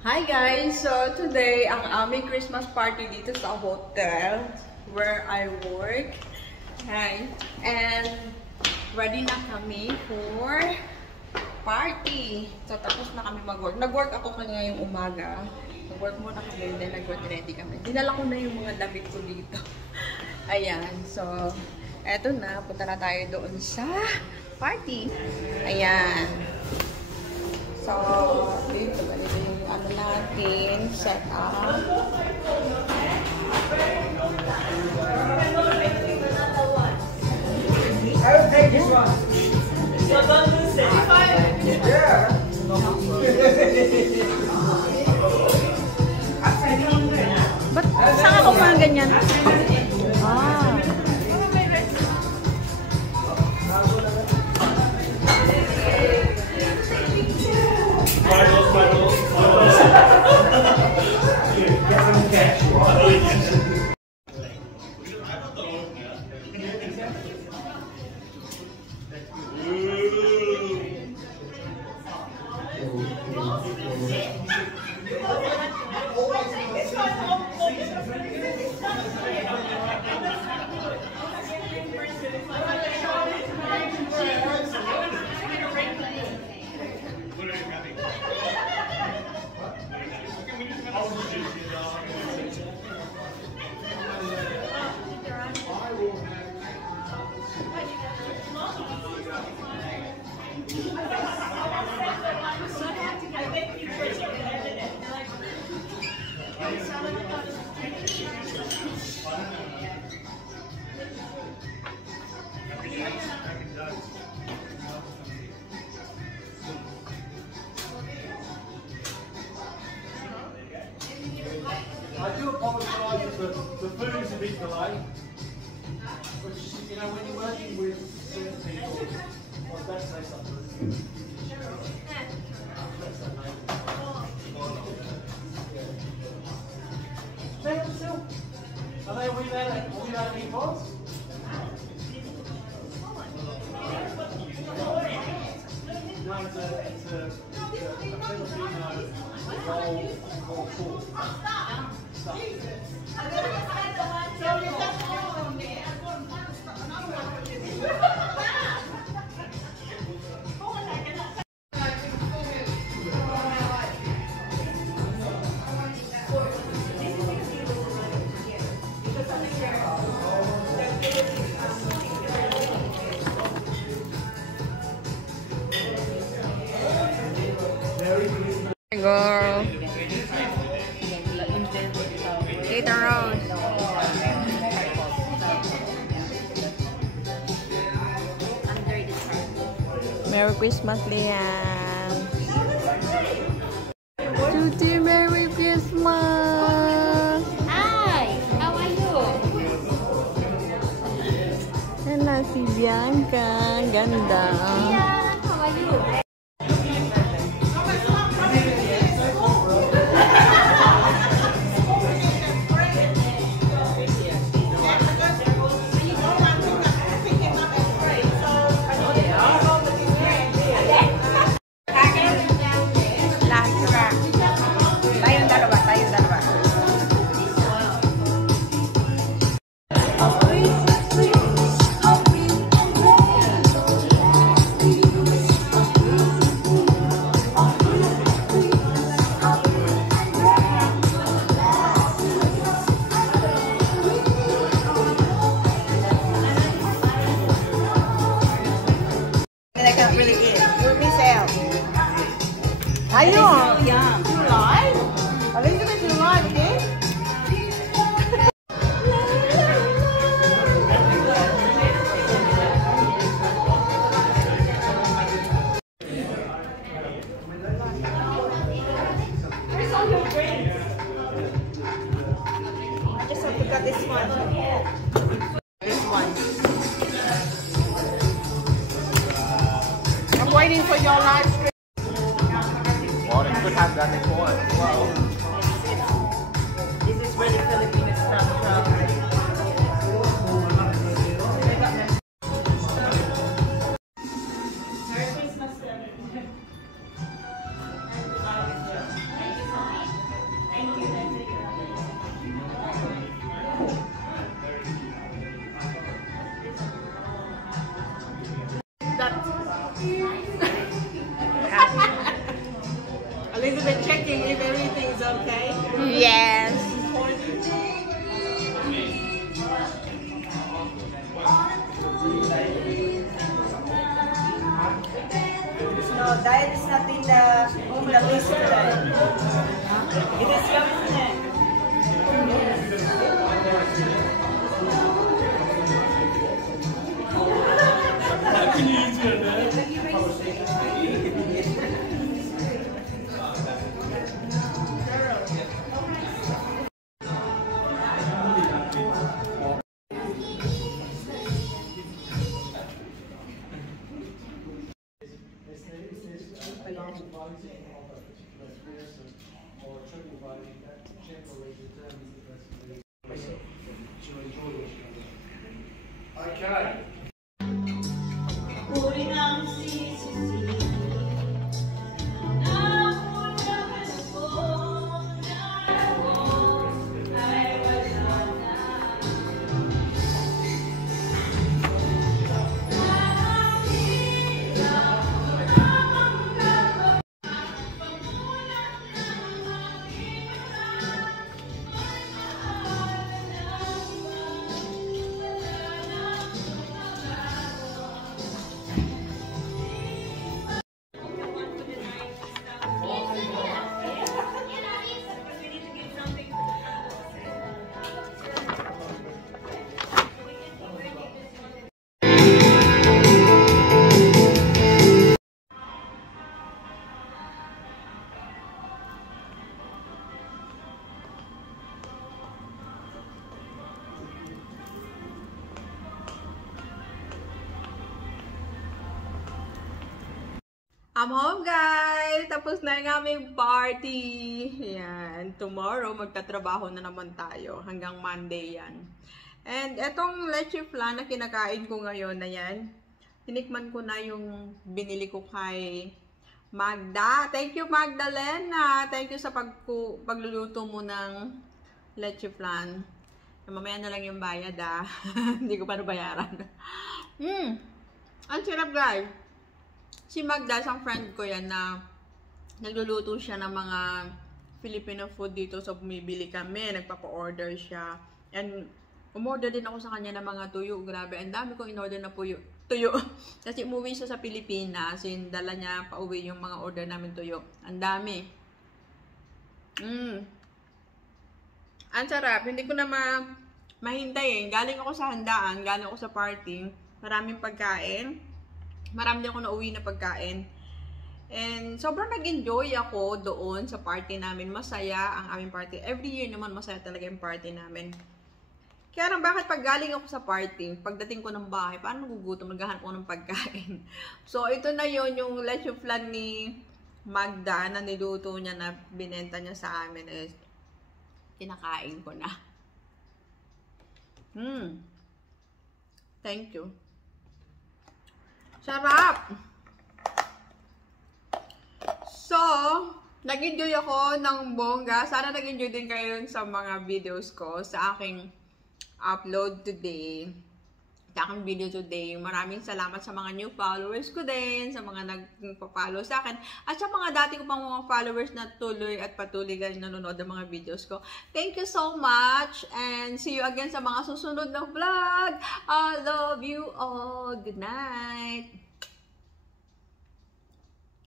Hi guys! So today, ang aming Christmas party dito sa hotel where I work. Hi! And ready na kami for party. So tapos na kami mag-work. Nag-work ako ngayong umaga. Nag-work muna kami, then nag-work ready kami. Dinala ko na yung mga damit ko dito. Ayan. So, eto na. Punta na tayo doon sa party. Ayan. So, dito yung ano natin, set up. I will take this one. So don't lose it. Yeah. Ba't saan ako parang ganyan? Ah. I do apologise if the food is a bit delayed. Which, you know, when you're working with certain people, I was about to say something. Stand still. Are we allowed to eat pods? No, it's a Filipino roll pork. Girl. Later on. Merry Christmas, Liam. Tuti, Merry Christmas. Hi, how are you? Hello, si Bianca. Ganda. Yeah, how are you? Ayun! Yum. You live? Elizabeth, you live again? I just have to cut this one. This one. I'm waiting for your live stream. Well, you could have that before as well. This is where the Filipino stuff from. Merry Christmas. little bit checking if everything's okay. Yes. No, diet is not in the list today. It is coming next. Okay. I'm home, guys! Tapos na yung aming party. Yan. Tomorrow, magtatrabaho na naman tayo. Hanggang Monday yan. And etong leche flan na kinakain ko ngayon na yan, tinikman ko na yung binili ko kay Magda. Thank you, Magdalena! Thank you sa pagluluto mo ng leche flan. Mamaya na lang yung bayad, ah. Hindi ko pa nabayaran. Ang sarap, guys! Si Magda, isang friend ko yan na nagluluto siya ng mga Filipino food dito. So, bumibili kami. Nagpapa-order siya. And, umorder din ako sa kanya ng mga tuyo. Grabe, ang dami kong in-order na tuyo. Kasi umuwi siya sa Pilipinas. Yung dala niya pauwi yung mga order namin tuyo. Ang dami. Ang sarap. Hindi ko na mahintay eh. Galing ako sa handaan. Galing ako sa party. Maraming pagkain. Marami din ako nauwi na pagkain. And sobrang nag-enjoy ako doon sa party namin. Masaya ang aming party. Every year naman masaya talaga yung party namin. Kaya lang bakit pag galing ako sa party, pagdating ko ng bahay, paano nagugutom? Maghahanap ko ng pagkain. So ito na yon yung leche flan ni Magda na niluto niya na binenta niya sa amin is kinakain ko na. Thank you. Sarap! So, nag-enjoy ako ng bongga. Sana nag-enjoy din kayo sa mga videos ko, sa aking upload today. Sa aking video today. Maraming salamat sa mga new followers ko din, sa mga nagpa-follow sa akin, at sa mga dati ko pang mga followers na tuloy at patuloy kayo nanonood ng mga videos ko. Thank you so much, and see you again sa mga susunod na vlog. I love you all. Good night!